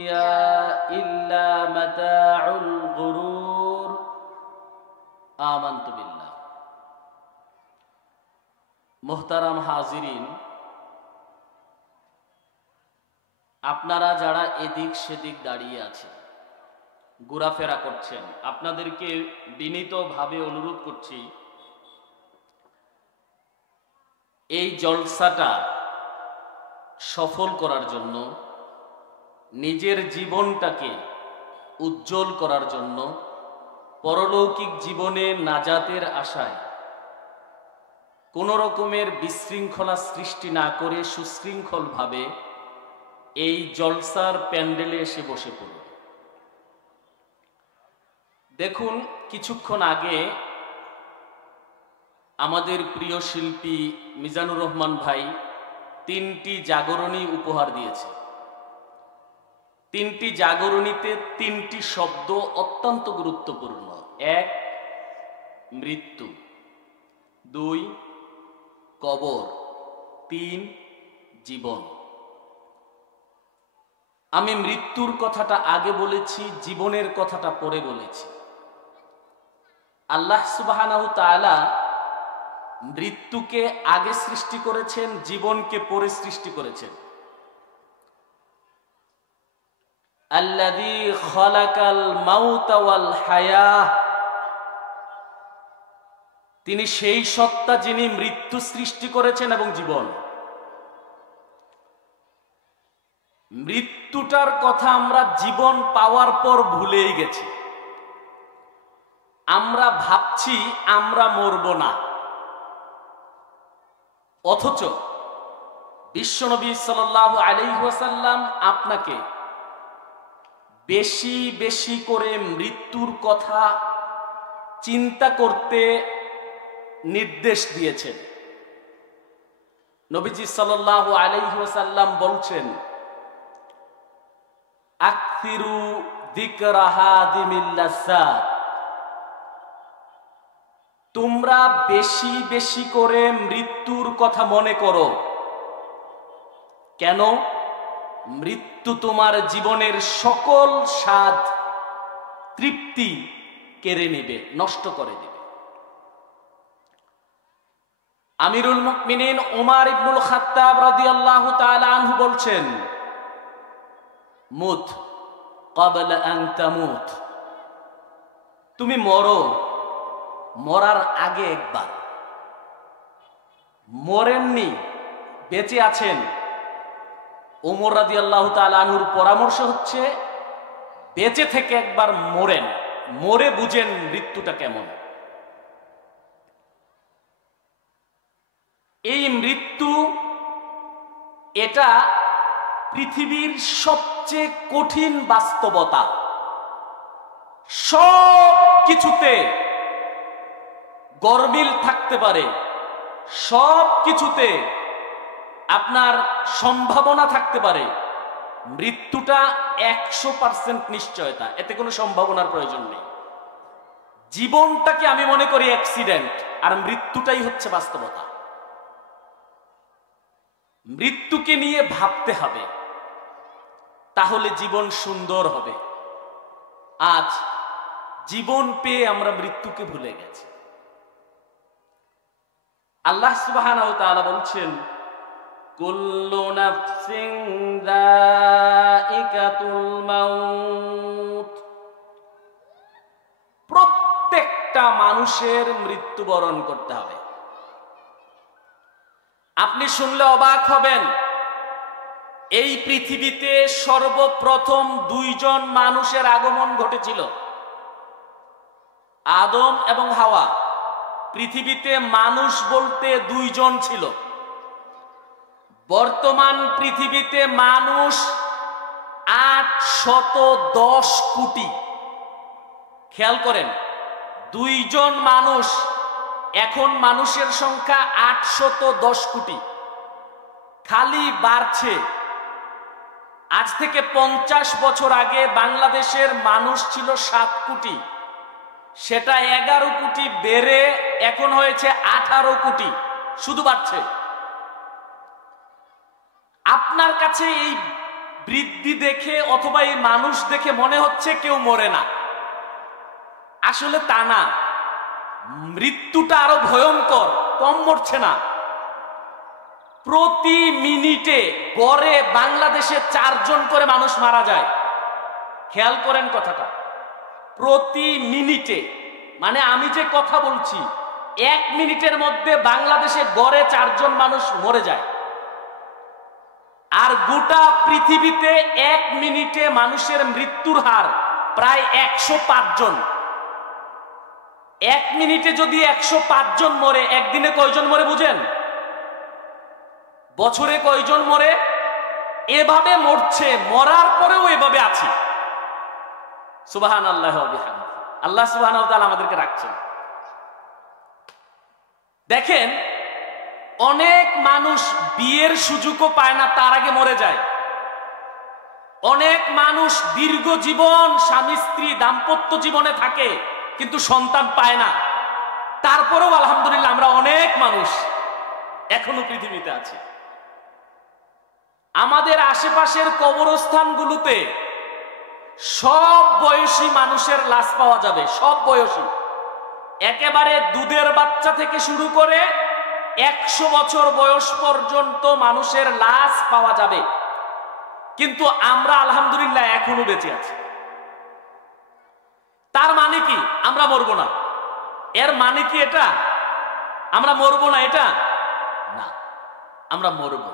ইল্লা মাতাউল গুরুর। আমানতু বিল্লাহ। মুহতারাম হাজিরিন, আপনারা যারা এদিক সেদিক দাঁড়িয়ে আছেন, ঘোরাফেরা করছেন, আপনাদেরকে বিনীতভাবে অনুরোধ করছি, এই জলসাটা সফল করার জন্য, নিজের জীবনটাকে উজ্জ্বল করার জন্য, পরলৌকিক জীবনে নাজাতের আশায় কোন রকমের বিশৃঙ্খলা সৃষ্টি না করে সুশৃঙ্খলভাবে এই জলসার প্যান্ডেলে এসে বসে পড়ুন। দেখুন, কিছুক্ষণ আগে আমাদের প্রিয় শিল্পী মিজানুর রহমান ভাই 3টি জাগরণী উপহার দিয়েছে। 3টি জাগরণীতে 3টি শব্দ অত্যন্ত গুরুত্বপূর্ণ। 1 মৃত্যু, 2 কবর, 3 জীবন। আমি মৃত্যুর কথাটা আগে বলেছি, জীবনের কথাটা পরে বলেছি। আল্লাহ সুবহানাহু তাআলা মৃত্যুকে আগে সৃষ্টি করেছেন, জীবনকে পরে সৃষ্টি করেছেন। আল্লাযী খালাকাল মাউতা ওয়াল হায়াহ, তিনি সেই সত্তা যিনি মৃত্যু সৃষ্টি করেছেন এবং জীবন। মৃত্যুটার কথা আমরা জীবন পাওয়ার পর ভুলেই গেছি। আমরা ভাবছি আমরা মরব না, অথচ বিশ্বনবী সাল্লাল্লাহু আলাইহি ওয়াসাল্লাম আপনাকে বেশি বেশি করে মৃত্যুর কথা চিন্তা করতে নির্দেশ দিয়েছেন। নবীজি সাল্লাল্লাহু আলাইহি ওয়াসাল্লাম বলছেন, আকসিরু যিকরা হাদিমিল লাজ্জাত, তোমরা বেশি বেশি করে মৃত্যুর কথা মনে করো। কেন? মৃত্যু তোমার জীবনের সকল স্বাদ তৃপ্তি কেড়ে নেবে, নষ্ট করে দেবে। আমিরুল মুমিনিন ওমর ইবনুল খাত্তাব রাদিয়াল্লাহু তাআলা আনহু বলছেন, মুত ক্বাবলা আন তামুত, তুমি মরো মরার আগে একবার। মরেননি, বেঁচে আছেন। ওমর রাদিয়াল্লাহু তাআলা আনহুর পরামর্শ হচ্ছে, বেঁচে থেকে একবার মরেন, মরে বুঝেন মৃত্যুটা কেমন। এই মৃত্যু, এটা পৃথিবীর সবচেয়ে কঠিন বাস্তবতা। সব কিছুতে গরমিল থাকতে পারে, সব কিছুতে আপনার সম্ভাবনা থাকতে পারে, মৃত্যুটা 100% নিশ্চয়তা, এতে কোনো সম্ভাবনার প্রয়োজন নেই। জীবনটাকে আমি মনে করি অ্যাক্সিডেন্ট, আর মৃত্যুটাই হচ্ছে বাস্তবতা। মৃত্যুকে নিয়ে ভাবতে হবে, তাহলে জীবন সুন্দর হবে। আজ জীবন পেয়ে আমরা মৃত্যুকে ভুলে গেছি। আল্লাহ সুবহানাহু ওয়া তাআলা বলছেন, কুল্লু নাফসিন যায়িকাতুল মাউত, প্রত্যেকটা মানুষের মৃত্যুবরণ করতে হবে। আপনি শুনলে অবাক হবেন, এই পৃথিবীতে সর্বপ্রথম 2 জন মানুষের আগমন ঘটেছিল, আদম এবং হাওয়া। পৃথিবীতে মানুষ বলতে 2 জন ছিল। বর্তমান পৃথিবীতে মানুষ 810 কোটি। খেয়াল করেন, 2 জন মানুষ, এখন মানুষের সংখ্যা 810 কোটি। খালি বাড়ছে। আজ থেকে 50 বছর আগে বাংলাদেশের মানুষ ছিল 7 কোটি, সেটা 11 কোটি বেড়ে এখন হয়েছে 18 কোটি, শুধু বাড়ছে। আপনার কাছে এই বৃদ্ধি দেখে অথবা এই মানুষ দেখে মনে হচ্ছে কেউ মরে না। আসলে তা না, মৃত্যুটা আরো ভয়ঙ্কর, কম মরছে না। প্রতি মিনিটে গড়ে বাংলাদেশে 4 জন করে মানুষ মারা যায়। খেয়াল করেন কথাটা, প্রতি মিনিটে, মানে আমি যে কথা বলছি 1 মিনিটের মধ্যে বাংলাদেশে গড়ে 4 জন মানুষ মরে যায়। আর গোটা পৃথিবীতে 1 মিনিটে মানুষের মৃত্যুর হার প্রায় 105 জন। 1 মিনিটে যদি 105 জন মরে, একদিনে কয়জন মরে বুঝেন? বছরে কয়জন মরে? এভাবে মরছে, মরার পরেও এভাবে আছি। সুবহানাল্লাহ ওয়া বিহামদিহি। আল্লাহ সুবহানাহু ওয়া তাআলা আমাদেরকে রাখছেন। দেখেন, অনেক মানুষ বিয়ের সুযোগও পায় না, তার আগে মরে যায়। অনেক মানুষ দীর্ঘ জীবন স্বামী স্ত্রী দাম্পত্য জীবনে থাকে কিন্তু সন্তান পায় না, তারপরেও আলহামদুলিল্লাহ আমরা অনেক মানুষ এখনো পৃথিবীতে আছি। আমাদের আশেপাশের কবরস্থানগুলোতে সব বয়সী মানুষের লাশ পাওয়া যাবে, সব বয়সী, একেবারে দুধের বাচ্চা থেকে শুরু করে 100 বছর বয়স পর্যন্ত মানুষের লাশ পাওয়া যাবে। কিন্তু আমরা আলহামদুলিল্লাহ এখনো বেঁচে আছি। তার মানে কি আমরা মরবো না? এর মানে কি এটা আমরা মরবো না? এটা না, আমরা মরবো।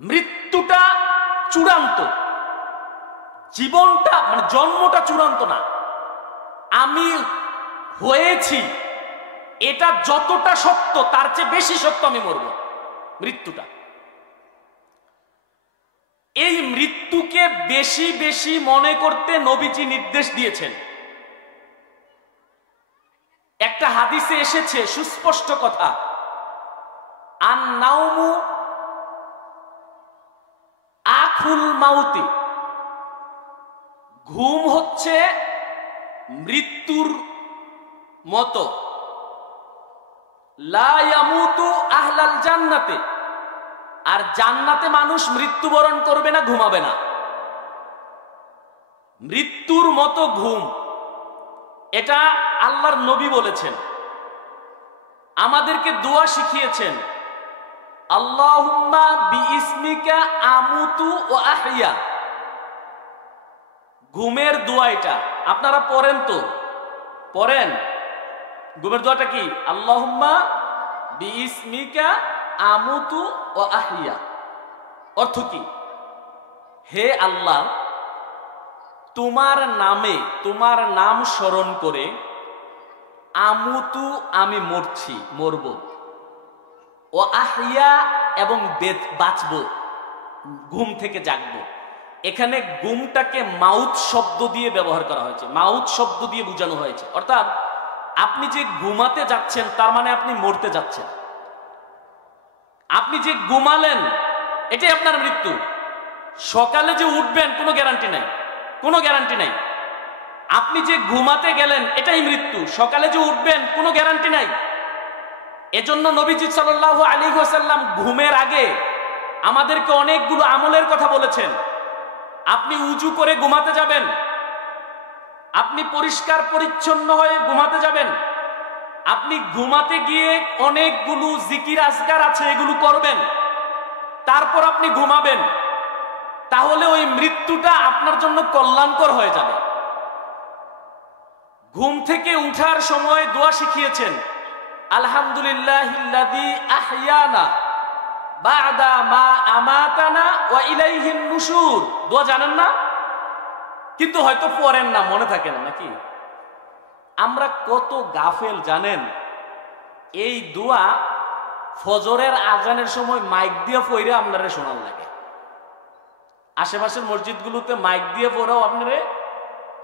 মৃত্যুটা চূড়ান্ত, জীবনটা মানে জন্মটা চূড়ান্ত না। আমি হয়েছি এটা যতটা সত্য তার চেয়ে বেশি সত্য আমি মরব। মৃত্যুটা, এই মৃত্যুকে বেশি বেশি মনে করতে নবীজি নির্দেশ দিয়েছেন। একটা হাদিসে এসেছে সুস্পষ্ট কথা, আন নাউমু আখুল মাউতি, ঘুম হচ্ছে মৃত্যুর মতো। লা ইয়ামুতু আহলাল জান্নাতে, আর জান্নাতে মানুষ মৃত্যুবরণ করবে না, ঘুমাবে না। মৃত্যুর মতো ঘুম, এটা আল্লাহর নবী বলেছেন। আমাদেরকে দোয়া শিখিয়েছেন, আল্লাহুম্মা বিইসমিকা আমুতু ওয়া আহইয়া। ঘুমের দোয়া এটা আপনারা পড়েন তো, পড়েন। ঘুমের দোয়াটা কি? আল্লাহুম্মা বিইসমিকা আমুতু ওয়া আহইয়া। অর্থ কি? হে আল্লাহ, তোমার নামে, তোমার নাম স্মরণ করে আমুতু আমি মরছি, মরব, ও আহইয়া এবং বাঁচব, ঘুম থেকে জাগবো। এখানে ঘুমটাকে মাউত শব্দ দিয়ে ব্যবহার করা হয়েছে, মাউত শব্দ দিয়ে বোঝানো হয়েছে। অর্থাৎ আপনি যে ঘুমাতে যাচ্ছেন তার মানে আপনি মরতে যাচ্ছেন। আপনি যে ঘুমালেন এটাই আপনার মৃত্যু। সকালে যে উঠবেন কোনো গ্যারান্টি নাই, কোনো গ্যারান্টি নাই। আপনি যে ঘুমাতে গেলেন এটাই মৃত্যু, সকালে যে উঠবেন কোনো গ্যারান্টি নাই। এজন্য নবীজি সাল্লাল্লাহু আলাইহি ওয়াসাল্লাম ঘুমের আগে আমাদেরকে অনেকগুলো আমলের কথা বলেছেন। আপনি উজু করে ঘুমাতে যাবেন, আপনি পরিষ্কার পরিচ্ছন্ন হয়ে ঘুমাতে যাবেন, আপনি ঘুমাতে গিয়ে অনেকগুলো জিকির আজকার আছে এগুলো করবেন, তারপর আপনি ঘুমাবেন। তাহলে ওই মৃত্যুটা আপনার জন্য কল্যাণকর হয়ে যাবে। ঘুম থেকে উঠার সময় দোয়া শিখিয়েছেন, আলহামদুলিল্লাহিল্লাযী আহইয়ানা বা'দা মা আমাতানা ওয়া ইলাইহিন নুশুর। দোয়া জানেন না? কিন্তু হয়তো পড়েন না, মনে থাকে না নাকি? আমরা কত গাফেল জানেন? এই দোয়া ফজরের আজানের সময় মাইক দিয়ে পড়ে আপনারে শোনার লাগে। আশেপাশের মসজিদগুলোতে মাইক দিয়ে পড়াও আপনারে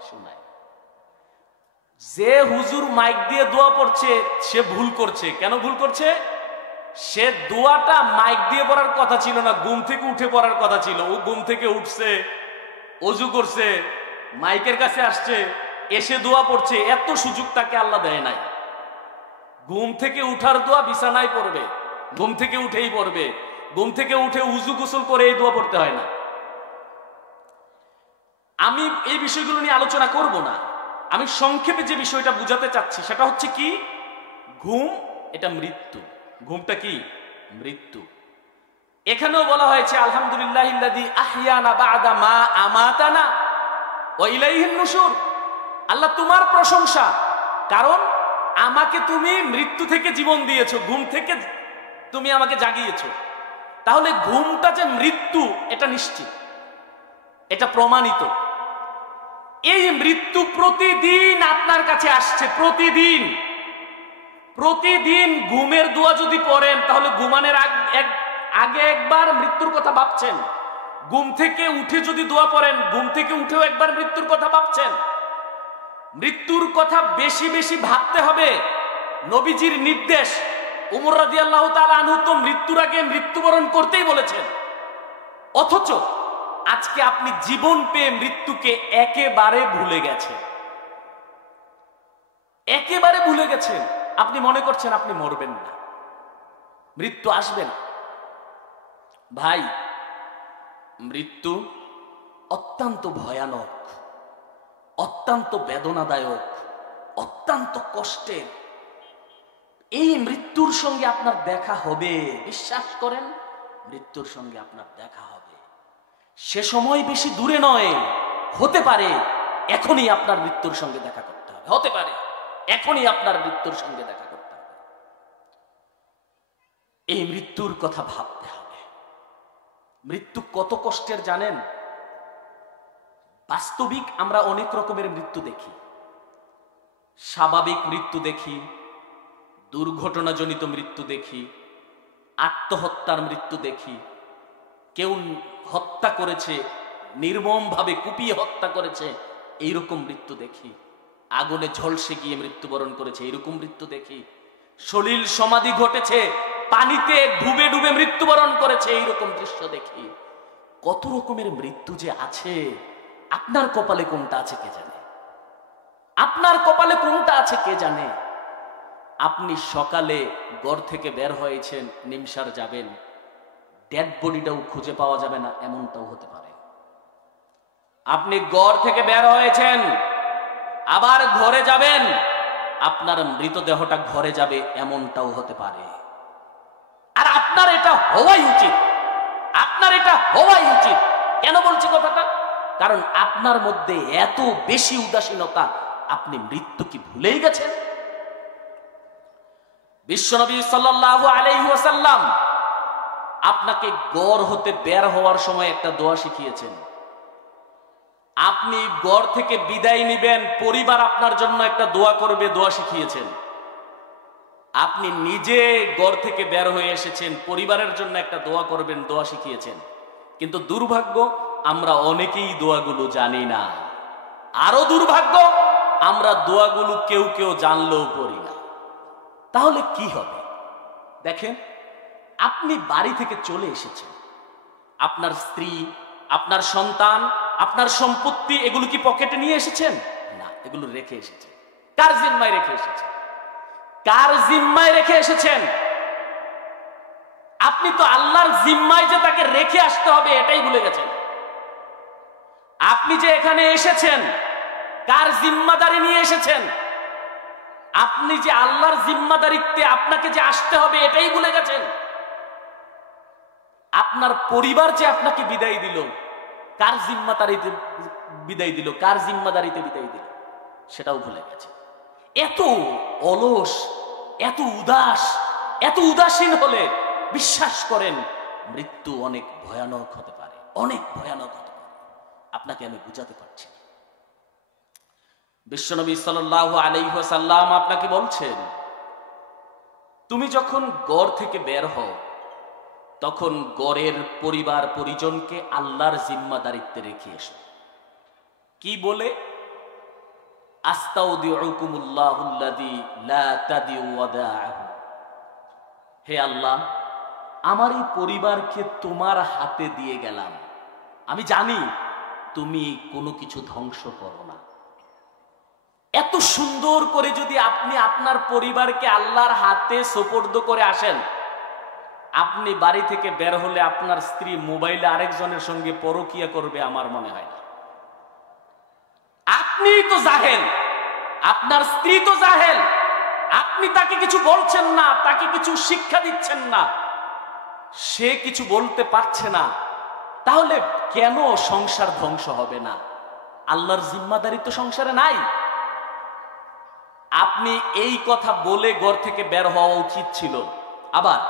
শোনায়। যে হুজুর মাইক দিয়ে দোয়া পড়ছে সে ভুল করছে। কেন ভুল করছে? সে দোয়াটা মাইক দিয়ে পড়ার কথা ছিল না, ঘুম থেকে উঠে পড়ার কথা ছিল। ও ঘুম থেকে উঠছে, অজু করছে, মাইকের কাছে আসছে, এসে দোয়া পড়ছে। এত সুযোগ তাকে আল্লাহ দেয় নাই। ঘুম থেকে উঠার দোয়া বিছানায় পড়বে, ঘুম থেকে উঠেই পড়বে। ঘুম থেকে উঠে উজু গোসল করে এই দোয়া পড়তে হয় না। আমি এই বিষয়গুলো নিয়ে আলোচনা করব না। আমি সংক্ষেপে যে বিষয়টা বুঝাতে চাচ্ছি সেটা হচ্ছে কি, ঘুম এটা মৃত্যু। ঘুমটা কি? মৃত্যু। এখানেও বলা হয়েছে আলহামদুলিল্লাহিল্লাযী আহইয়ানা বা'দা মা আমাতানা ওয়া ইলাইহিন নুশুর। আল্লাহ তোমার প্রশংসা, কারণ আমাকে তুমি মৃত্যু থেকে জীবন দিয়েছো, ঘুম থেকে তুমি আমাকে জাগিয়েছো। তাহলে ঘুমটা যে মৃত্যু এটা নিশ্চিত, এটা প্রমাণিত। এই মৃত্যু প্রতিদিন আপনার কাছে আসছে, প্রতিদিন। প্রতিদিন ঘুমের দোয়া যদি পড়েন তাহলে ঘুমানোর আগে একবার মৃত্যুর কথা ভাবছেন। ঘুম থেকে উঠে যদি দোয়া পড়েন, ঘুম থেকে উঠেও একবার মৃত্যুর কথা ভাবছেন। মৃত্যুর কথা বেশি বেশি ভাবতে হবে, নবীজির নির্দেশ। উমর রাদিয়াল্লাহু তাআলা আনহু তো মৃত্যুর আগে মৃত্যুবরণ করতেই বলেছেন। অথচ আজকে আপনি জীবন পেয়ে মৃত্যুকে একেবারে ভুলে গেছেন, একেবারে ভুলে গেছেন। আপনি মনে করছেন আপনি মরবেন না, মৃত্যু আসবে না। ভাই, মৃত্যু অত্যন্ত ভয়ানক, অত্যন্ত বেদনাদায়ক, অত্যন্ত কষ্টের। এই মৃত্যুর সঙ্গে আপনার দেখা হবে, বিশ্বাস করেন, মৃত্যুর সঙ্গে আপনার দেখা হবে। সে সময় বেশি দূরে নয়, হতে পারে এখনই আপনার মৃত্যুর সঙ্গে দেখা করতে হবে, হতে পারে এখনই আপনার মৃত্যুর সঙ্গে দেখা করতে হবে। এই মৃত্যুর কথা ভাবতে হবে। মৃত্যু কত কষ্টের জানেন? বাস্তবিক আমরা অনেক রকমের মৃত্যু দেখি। স্বাভাবিক মৃত্যু দেখি, দুর্ঘটনাজনিত মৃত্যু দেখি, আত্মহত্যার মৃত্যু দেখি, কেউ হত্যা করেছে, নির্মমভাবে কুপিয়ে হত্যা করেছে, এইরকম মৃত্যু দেখি। আগুনে ঝলসে গিয়ে মৃত্যুবরণ করেছে, এইরকম মৃত্যু দেখি। সলিল সমাধি ঘটেছে, পানিতে ডুবে ডুবে মৃত্যুবরণ করেছে, এইরকম দৃশ্য দেখি। কত রকমের মৃত্যু যে আছে, আপনার কপালে কোনটা আছে কে জানে? আপনার কপালে কোনটা আছে কে জানে? আপনি সকালে ঘর থেকে বের হয়েছেন, নিমসার যাবেন, ডেড বডিটাও খুঁজে পাওয়া যাবে না, এমনটাও হতে পারে। আপনি ঘর থেকে বের হয়েছেন, আবার ঘরে যাবেন, আপনার মৃতদেহটা ঘরে যাবে, এমনটাও হতে পারে। আর আপনার এটা হওয়াই উচিত, আপনার এটা হওয়াই উচিত। কেন বলছি কথাটা? কারণ আপনার মধ্যে এত বেশি উদাসীনতা, আপনি মৃত্যু কি ভুলেই গেছেন? বিশ্বনবী সাল্লাল্লাহু আলাইহি ওয়াসাল্লাম আপনাকে ঘর হতে বের হওয়ার সময় একটা দোয়া শিখিয়েছেন। আপনি ঘর থেকে বিদায় নিবেন, পরিবার আপনার জন্য একটা দোয়া করবে, দোয়া শিখিয়েছেন। আপনি নিজে ঘর থেকে বের হয়ে এসেছেন, পরিবারের জন্য একটা দোয়া করবেন, দোয়া শিখিয়েছেন। কিন্তু দুর্ভাগ্য, আমরা অনেকেই দোয়াগুলো জানি না। আরো দুর্ভাগ্য, আমরা দোয়াগুলো কেউ কেউ জানলেও পড়ি না। তাহলে কি হবে? দেখেন, আপনি বাড়ি থেকে চলে এসেছেন, আপনার স্ত্রী, আপনার সন্তান, আপনার সম্পত্তি, এগুলো কি পকেটে নিয়ে এসেছেন? না, এগুলো রেখে এসেছেন। কার জিম্মায় রেখে এসেছেন? কার জিম্মায় রেখে এসেছেন? আপনি তো আল্লাহর জিম্মায় যে তাকে রেখে আসতে হবে এটাই ভুলে গেছেন। আপনি যে এখানে এসেছেন, কার জিম্মাদারি নিয়ে এসেছেন? আপনি যে আল্লাহর জিম্মাদারিত্বে আপনাকে যে আসতে হবে এটাই ভুলে গেছেন। আপনার পরিবার যে আপনাকে বিদায় দিল, কার জিম্মাদারিতে বিদায় দিল, কার জিম্মাদারিতে বিদায় দিল, সেটাও ভুলে গেছে। এত অলস, এত উদাস, এত উদাসীন হলে বিশ্বাস করেন মৃত্যু অনেক ভয়ানক হতে পারে, অনেক ভয়ানক হতে পারে। আপনাকে আমি বুঝাতে পারছি। বিশ্বনবী সাল্লাল্লাহু আলাইহি ওয়াসাল্লাম আপনাকে বলছেন, তুমি যখন ঘর থেকে বের হও তখন ঘরের পরিবার পরিজনকে আল্লাহর জিম্মাদারিত্বে রেখে এসো। কি বলে? আস্তাউদিউকুমুল্লাহুল্লাযী লা তাদিউ ওয়াদাআহু। হে আল্লাহ, আমার এই পরিবারকে তোমার হাতে দিয়ে গেলাম, আমি জানি তুমি কোনো কিছু ধ্বংস করো না। এত সুন্দর করে যদি আপনি আপনার পরিবারকে আল্লাহর হাতে সোপর্দ করে আসেন, আপনি বাড়ি থেকে বের হলে আপনার স্ত্রী মোবাইলে আরেকজনের সঙ্গে পরকিয়া করবে আমার মনে হয় না। তো জাহেল, আপনার স্ত্রী তো জাহেল, আপনি তাকে কিছু বলছেন না, তাকে কিছু শিক্ষা দিচ্ছেন না, সে কিছু বলতে পারছে না, তাহলে কেন সংসার ধ্বংস হবে না? আল্লাহর জিম্মাদারি তো সংসারে নাই। আপনি এই কথা বলে ঘর থেকে বের হওয়া উচিত ছিল। আবার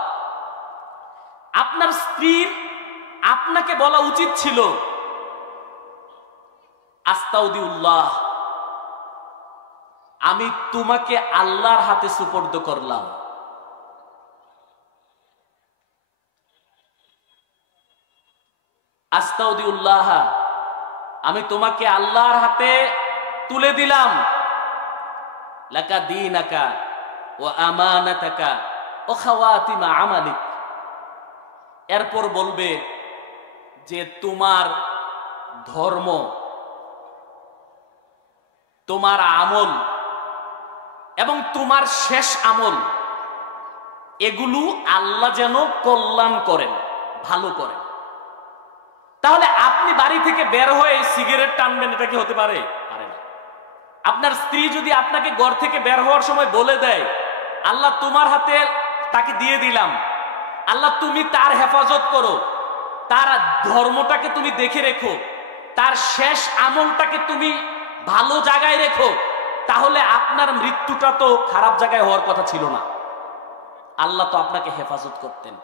আপনার স্ত্রীর আপনাকে বলা উচিত ছিল, আস্তাউদিউল্লাহ, আমি তোমাকে আল্লাহর হাতে সুপর্দ করলাম, আস্তাউদিউল্লাহ, আমি তোমাকে আল্লাহর হাতে তুলে দিলাম, লাকা দীনাকা ওয়া আমানাতাকা ওয়া খাওয়াতিমা আমালিক। এরপর বলবে যে তোমার ধর্ম, তোমার আমল এবং তোমার শেষ আমল, এগুলো আল্লাহ যেন কল্যাণ করেন, ভালো করেন। তাহলে আপনি বাড়ি থেকে বের হয়ে সিগারেট টানবেন, এটা কি হতে পারে? পারে না। আপনার স্ত্রী যদি আপনাকে ঘর থেকে বের হওয়ার সময় বলে দেয়, আল্লাহ তোমার হাতে তাকে দিয়ে দিলাম, আল্লাহ তুমি তার হেফাজত করো, তার ধর্মটাকে তুমি দেখে রেখো, তার শেষ আমলটাকে তুমি ভালো জায়গায় রেখো, তাহলে আপনার মৃত্যুটা তো খারাপ জায়গায় হওয়ার কথা ছিল না। আল্লাহ তো আপনাকে হেফাজত করতেন,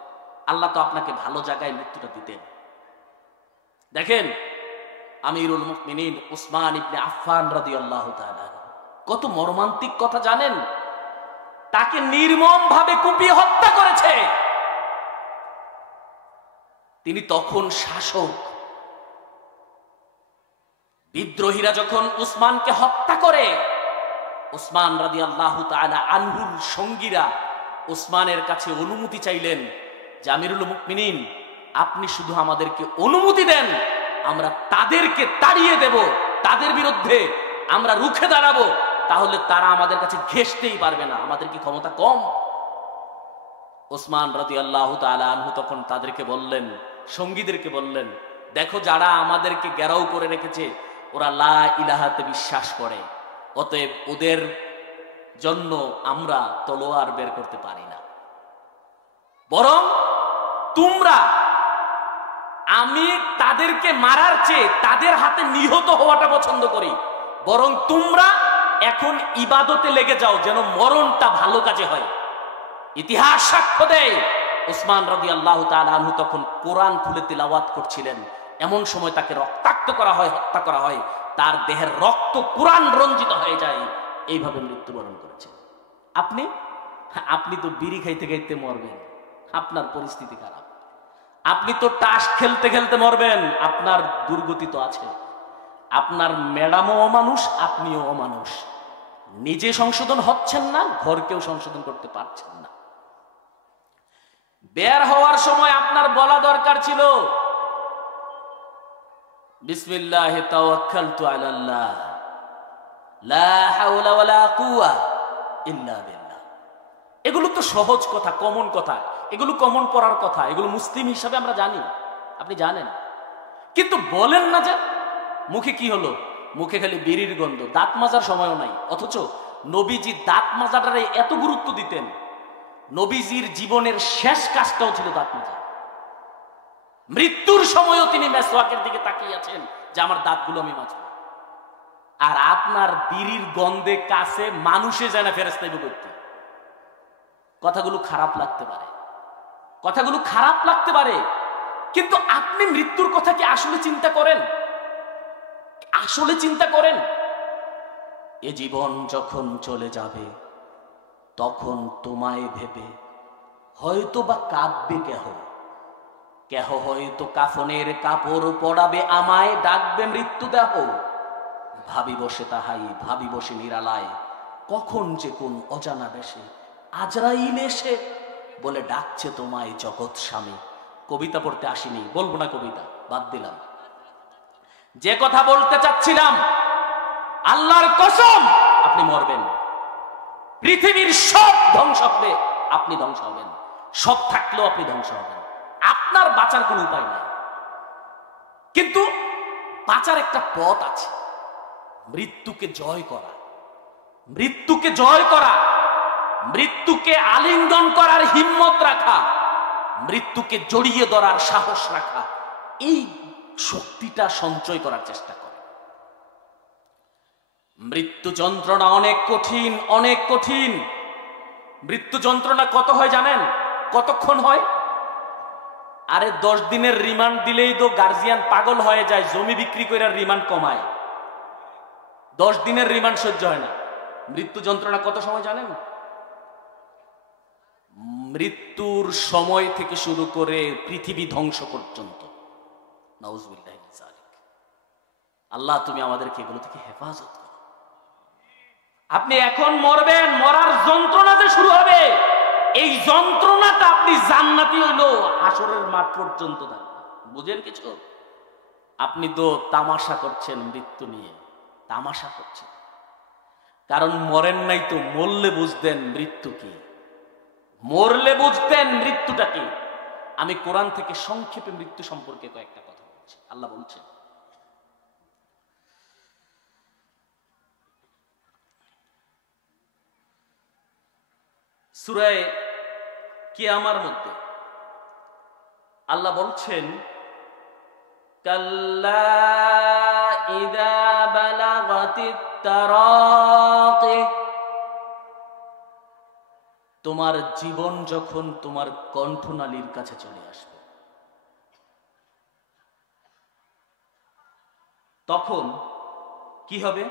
আল্লাহ তো আপনাকে ভালো জায়গায় মৃত্যুটা দিতেন। দেখেন আমিরুল মুমিনিন উসমান ইবনে আফফান রাদিয়াল্লাহু তাআলা কত মর্মান্তিক কথা জানেন? তাকে নির্মম ভাবে কুপিয়ে হত্যা করেছে। তিনি তখন শাসক। বিদ্রোহীরা যখন উসমানকে হত্যা করে, উসমান রাদিয়াল্লাহু তাআলা আনহুর সঙ্গীরা উসমানের কাছে অনুমতি চাইলেন যে আমিরুল মুমিনিন, আপনি শুধু আমাদেরকে অনুমতি দেন, আমরা তাদেরকে তাড়িয়ে দেব, তাদের বিরুদ্ধে আমরা রুখে দাঁড়াবো, তাহলে তারা আমাদের কাছে ঘেঁষতেই পারবে না। আমাদের কি ক্ষমতা কম? ওসমান রাদিয়াল্লাহু তাআলা আনহু তখন তাদেরকে বললেন, সঙ্গীদেরকে বললেন, দেখো যারা আমাদেরকে ঘেরাও করে রেখেছে ওরা লা ইলাহাতে বিশ্বাস করে, অতএব ওদের জন্য আমরা তলোয়ার বের করতে পারি না, বরং তোমরা, আমি তাদেরকে মারার চেয়ে তাদের হাতে নিহত হওয়াটা পছন্দ করি, বরং তোমরা এখন ইবাদতে লেগে যাও, যেন মরণটা ভালো কাজে হয়। ইতিহাস সাক্ষ্য দেয় উসমান রাদিয়াল্লাহু তাআলা আনহু তখন কোরআন খুলে তিলাওয়াত করছিলেন, এমন সময় তাকে রক্তাক্ত করা হয়, হত্যা করা হয়, তার দেহের রক্ত কোরআন রঞ্জিত হয়ে যায়, এইভাবে মৃত্যুবরণ করেছে। আপনি তো বিড়ি খাইতে খাইতে মরবেন, আপনার পরিস্থিতি খারাপ। আপনি তো তাস খেলতে খেলতে মরবেন, আপনার দুর্গতি তো আছে। আপনার ম্যাডামও অমানুষ, আপনিও অমানুষ। নিজে সংশোধন হচ্ছেন না, ঘরকেও সংশোধন করতে পারছেন না। বের হওয়ার সময় আপনার বলা দরকার ছিল, বিসমিল্লাহি তাওয়াক্কালতু আলাল্লাহ, লা হাওলা ওয়ালা কুওয়া ইল্লা বিল্লাহ। এগুলো তো সহজ কথা, কমন কথা, এগুলো কমন পড়ার কথা, এগুলো মুসলিম হিসাবে আমরা জানি, আপনি জানেন, কিন্তু বলেন না যে। মুখে কি হলো? মুখে খালি বিড়ির গন্ধ, দাঁত মাজার সময়ও নাই। অথচ নবীজি দাঁত মাজাটারে এত গুরুত্ব দিতেন, নবীজির জীবনের শেষ কাজটাও ছিল দাঁত মাজা। মৃত্যুর সময়ও তিনি মেসওয়াকের দিকে তাকিয়ে আছেন যে আমার দাঁতগুলো আমি মাজব। আর আপনার বিড়ির গন্ধে কাছে মানুষে যায় না ফেরেশতা করতে। কথাগুলো খারাপ লাগতে পারে, কথাগুলো খারাপ লাগতে পারে, কিন্তু আপনি মৃত্যুর কথা কি আসলে চিন্তা করেন? আসলে চিন্তা করেন? এ জীবন যখন চলে যাবে তখন তোমায় ভেবে হয়তো বা কাঁদবে কেহ, কেহ হয়তো কাফনের কাপড় পরাবে আমায়, ডাকবে মৃত্যু দেহ। ভাবি বসে তাহাই, ভাবি বসে নিরালায়, কখন যে কোন অজানা বেশে আজরাইল এসে বলে ডাকছে তোমায় জগৎ স্বামী। কবিতা পড়তে আসিনি, বলবো না কবিতা, বাদ দিলাম। যে কথা বলতে চাচ্ছিলাম, আল্লাহর কসম আপনি মরবেন। পৃথিবীর সব ধ্বংস হবে, আপনি ধ্বংস হবেন। সব থাকলেও আপনি ধ্বংস হবেন, আপনার বাঁচার কোনো উপায় নাই। কিন্তু বাঁচার একটা পথ আছে। মৃত্যুকে জয় করা, মৃত্যুকে জয় করা, মৃত্যুকে আলিঙ্গন করার হিম্মত রাখা, মৃত্যুকে জড়িয়ে ধরার সাহস রাখা, এই শক্তিটা সঞ্চয় করার চেষ্টা করে। মৃত্যু যন্ত্রণা অনেক কঠিন, অনেক কঠিন। মৃত্যু যন্ত্রণা কত হয় জানেন? কতক্ষণ হয়? আরে 10 দিনের রিমান্ড দিলেই তো গার্জিয়ান পাগল হয়ে যায়, জমি বিক্রি করে রিমান্ড কমায়। 10 দিনের রিমান্ড সহ্য হয় না। মৃত্যু যন্ত্রণা কত সময় জানেন? মৃত্যুর সময় থেকে শুরু করে পৃথিবী ধ্বংস পর্যন্ত। নাউজুবিল্লাহি মিন যালিক। আল্লাহ তুমি আমাদেরকে এগুলো থেকে হেফাজত করো। আপনি এখন মরবেন, মরার যন্ত্রণা যে শুরু হবে, এই যন্ত্রণাটা আপনি জান্নাতি হইলো হাসরের মাঠ পর্যন্ত থাকবে। বুঝেন কিছু? আপনি তো তামাশা করছেন মৃত্যু নিয়ে, তামাশা করছেন। কারণ মরেন নাই তো, মরলে বুঝতেন মৃত্যু কি, মরলে বুঝতেন মৃত্যুটা কি। আমি কোরআন থেকে সংক্ষেপে মৃত্যু সম্পর্কে কয়েকটা কথা বলছি। আল্লাহ বলছেন, সূরা কিয়ামার মধ্যে আল্লাহ বলছেন, কাল্লা ইযা বালাগাতিত তারাকি, তোমার জীবন যখন তোমার কণ্ঠনালীর কাছে চলে আসবে, তখন কি হবে?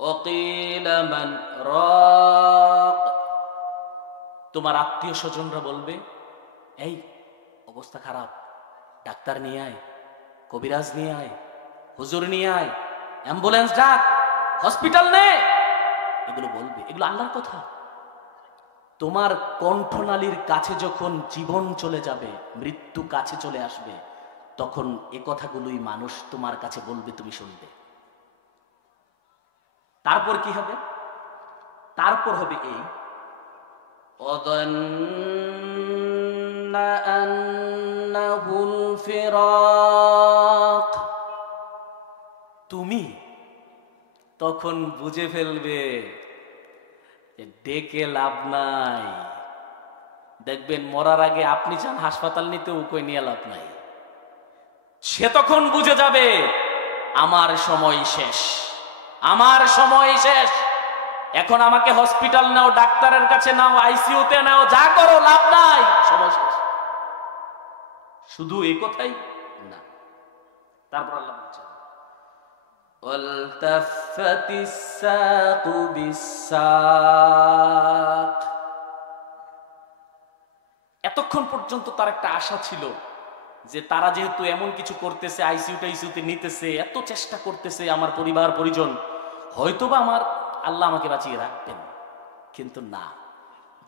ওয়াকিলা মান রাক, তোমার আত্মীয় স্বজনরা বলবে, এই অবস্থা খারাপ, ডাক্তার নিয়ে আয়, কবিরাজ নিয়ে আয়, হুজুর নিয়ে আয়, অ্যাম্বুলেন্স ডাক, হসপিটাল নে। এগুলো বলবে, এগুলো আল্লাহর কথা। তোমার কণ্ঠনালীর কাছে যখন জীবন চলে যাবে, মৃত্যু কাছে চলে আসবে, তখন এ কথাগুলোই মানুষ তোমার কাছে বলবে, তুমি শুনবে। তারপর কি হবে? তারপর হবে এই, ওয়াযান্না আন্নাহুল ফিরাক, তুমি তখন বুঝে ফেলবে যে ডেকে লাভ নাই। দেখবেন মরার আগে আপনি চান হাসপাতাল নিতে, কই নিয়ে লাভ নাই। সে তখন বুঝে যাবে আমার সময় শেষ, আমার সময় শেষ। এখন আমাকে হসপিটাল নাও, ডাক্তারের কাছে নাও, আইসিইউতে নাও, যা করো লাভ নাই, সময় শেষ। শুধু এই কথাই না, তারপর আল্লাহ বলছেন, ওয়ালতাফাতিস সাকু বিসাক। এতক্ষণ পর্যন্ত তার একটা আশা ছিল যে তারা যেহেতু এমন কিছু করতেছে, আইসিইউতে নিতেছে, এত চেষ্টা করতেছে, আমার পরিবার পরিজন, হয়তোবা আমার আল্লাহ আমাকে বাঁচিয়ে রাখবেন। কিন্তু না,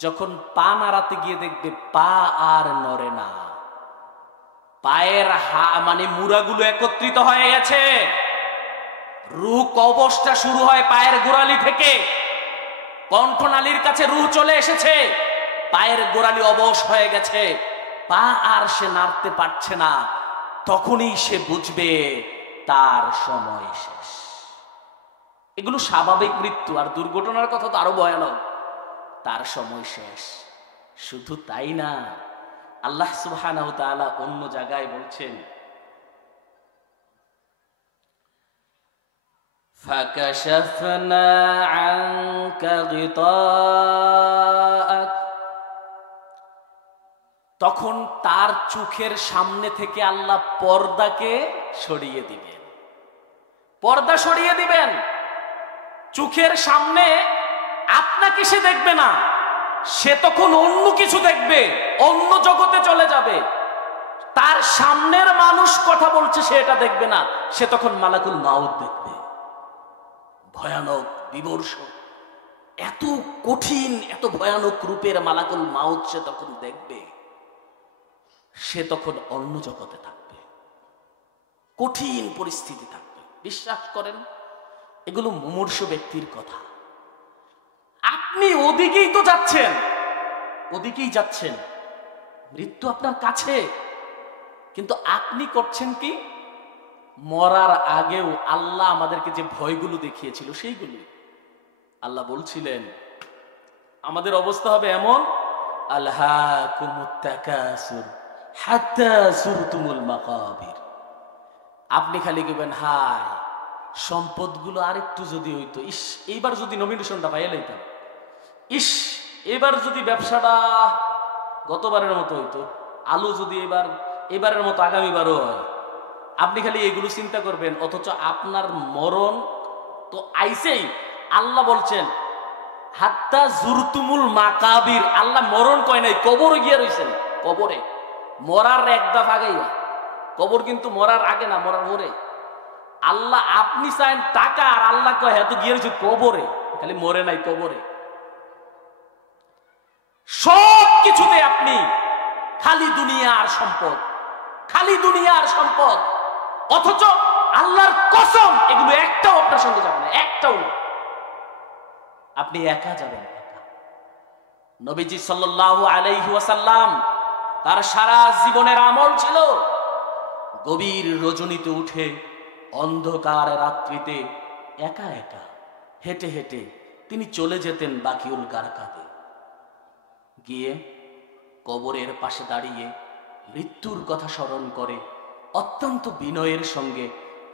যখন পা নাড়াতে গিয়ে দেখবে পা আর নড়ে না, পায়ের মানে মুড়াগুলো একত্রিত হয়ে গেছে, রূহ কবজটা শুরু হয় পায়ের গোড়ালি থেকে, কণ্ঠনালীর কাছে রূহ চলে এসেছে, পায়ের গোড়ালি অবশ হয়ে গেছে, পা আর সে নাড়তে পারছে না, তখনই সে বুঝবে তার সময় শেষ। এগুলো স্বাভাবিক মৃত্যু, আর দুর্ঘটনার কথা তো আরো ভয়ানক। তার সময় শেষ। শুধু তাই না, আল্লাহ সুবহানাহু ওয়া তাআলা অন্য জায়গায় বলছেন, ফাকাশাফনা আনকা গিতাআক, তখন তার চোখের সামনে থেকে আল্লাহ পর্দাকে সরিয়ে দিবেন, পর্দা সরিয়ে দিবেন। চোখের সামনে আপনাকে সে দেখবে না, সে তখন অন্য কিছু দেখবে, অন্য জগতে চলে যাবে। তার সামনের মানুষ কথা বলছে, সে এটা দেখবে না, সে তখন মালাকুল মাউত দেখবে। ভয়ানক, বিবর্ষ, এত কঠিন, এত ভয়ানক রূপের মালাকুল মাউত সে তখন দেখবে। সে তখন অন্য জগতে থাকবে, কঠিন পরিস্থিতি থাকবে। বিশ্বাস করেন, এগুলো মুমূর্ষু ব্যক্তির কথা। আপনি ওদিকেই তো যাচ্ছেন, ওদিকেই যাচ্ছেন, মৃত্যু আপনার কাছে। কিন্তু আপনি করছেন কি? মরার আগেও আল্লাহ আমাদেরকে যে ভয়গুলো দেখিয়েছিল সেইগুলো আল্লাহ বলছিলেন আমাদের অবস্থা হবে এমন, আলহাকুমুত তাকাসুর হাত্তা যুরতুমুল মাকাবির। আপনি খালি গেবেন হায় সম্পদগুলো আরেকটু যদি হইতো, ইস এইবার যদি নমিনেশনটা পাইয়া লইতাম, ইস এবার যদি ব্যবসাটা গতবারের মতো হইতো, আলু যদি এবারের মতো আগামীবারও হয়। আপনি খালি এগুলো চিন্তা করবেন, অথচ আপনার মরণ তো আইছেই। আল্লাহ বলছেন হাত্তা যুরতুমুল মাকাবির, আল্লাহ মরণ কয় নাই, কবরে গিয়ে রইছেন। কবরে মরার এক দাফ আগেই, কবর কিন্তু মরার আগে না, মরার পরে। আল্লাহ আপনি চান টাকা, আর আল্লাহ কয় হ্যাঁ তো গিয়ে রয়েছে কবরে, খালি মরে নাই কবরে। সব কিছুতে আপনি খালি দুনিয়া আর সম্পদ, খালি দুনিয়া আর সম্পদ, অথচ আল্লাহর কসম এগুলো একটাও আপনার সঙ্গে যাবে না, একটাও না। আপনি একা যাবেন, একা। নবীজি সাল্লাল্লাহু আলাইহি ওয়াসাল্লাম তার সারা জীবনের আমল ছিল গভীর রজনীতে উঠে অন্ধকার রাত্রিতে একা একা হেঁটে হেঁটে তিনি চলে যেতেন বাকিউল গারকাতে, গিয়ে কবরের পাশে দাঁড়িয়ে মৃত্যুর কথা স্মরণ করে অত্যন্ত বিনয়ের সঙ্গে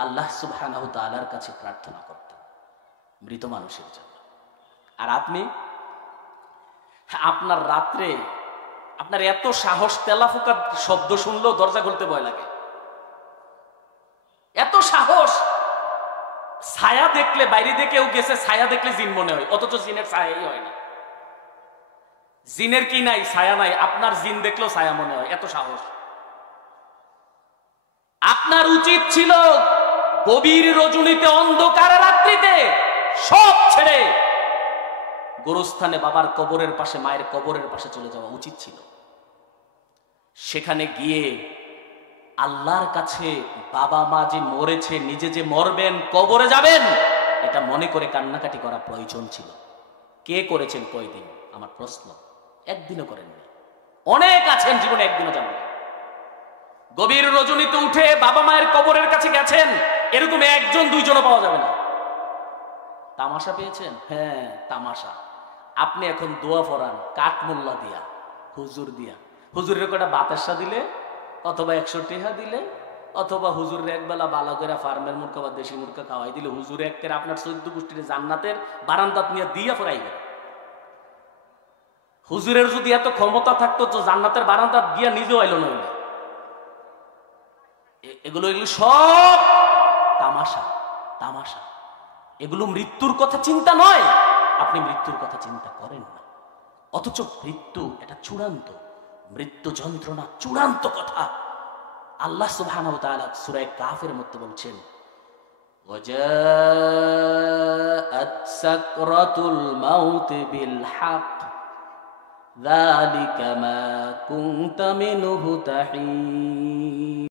আল্লাহ সুবহানাহু ওয়া তাআলার কাছে প্রার্থনা করতেন মৃত মানুষের জন্য। আর আপনি, আপনার রাত্রে আপনার এত সাহস, তেলাফুকা শব্দ শুনলেও দরজা খুলতে ভয় লাগে, এত সাহস। ছায়া দেখলে, বাইরে দিয়ে কেউ গেছে, ছায়া দেখলে জিন মনে হয়, অথচ জিনের ছায়াই হয় না। জিনের কি নাই? ছায়া নাই। আপনার জিন দেখলেও ছায়া মনে হয়, এত সাহস। আপনার উচিত ছিল গভীর রজনীতে অন্ধকার রাত্রিতে সব ছেড়ে গোরস্থানে বাবার কবরের পাশে, মায়ের কবরের পাশে চলে যাওয়া উচিত ছিল। সেখানে গিয়ে আল্লাহর কাছে বাবা মা যে মরেছে, নিজে যে মরবেন, কবরে যাবেন, এটা মনে করে কান্নাকাটি করা প্রয়োজন ছিল। কে করেছেন কয়দিন? আমার প্রশ্ন। একদিনও করেননি। অনেক আছেন জীবনে একদিনও যাবেন। গভীর রজনীতে উঠে বাবা মায়ের কবরের কাছে গেছেন, এরকম একজন দুইজনও পাওয়া যাবে না। তামাশা পেয়েছেন? হ্যাঁ তামাশা। আপনি এখন দোয়া পড়ান কাঠমোল্লা দিয়া, হুজুর দিয়া। হুজুরের কটা বাতাসা দিলে, অথবা 100 টাকা দিলে, অথবা হুজুরের একবেলা বালা করে ফার্মের মুরগা বা দেশি মুরগা খাওয়াই দিলে, হুজুরে একের আপনার 14 গোষ্ঠীর জান্নাতের বারান্দাত নিয়ে দিয়া ফরাই গেল। হুজুরের যদি এত ক্ষমতা থাকতো তো জান্নাতের বারান্দাত গিয়া নিজেও আইল না। এগুলো সব তামাশা, তামাশা। এগুলো মৃত্যুর কথা চিন্তা নয়। আপনি মৃত্যুর কথা চিন্তা করেন না, অথচ মৃত্যু এটা চূড়ান্ত, মৃত্যু যন্ত্রণা চূড়ান্ত কথা। আল্লাহ সুবহানাহু ওয়া তাআলা সূরা কাফের মধ্যে বলছেন, ওয়াজাআত সাকরাতুল মাউত বিল হক যালিকা মা কুনতা মিনহু তাহিদ।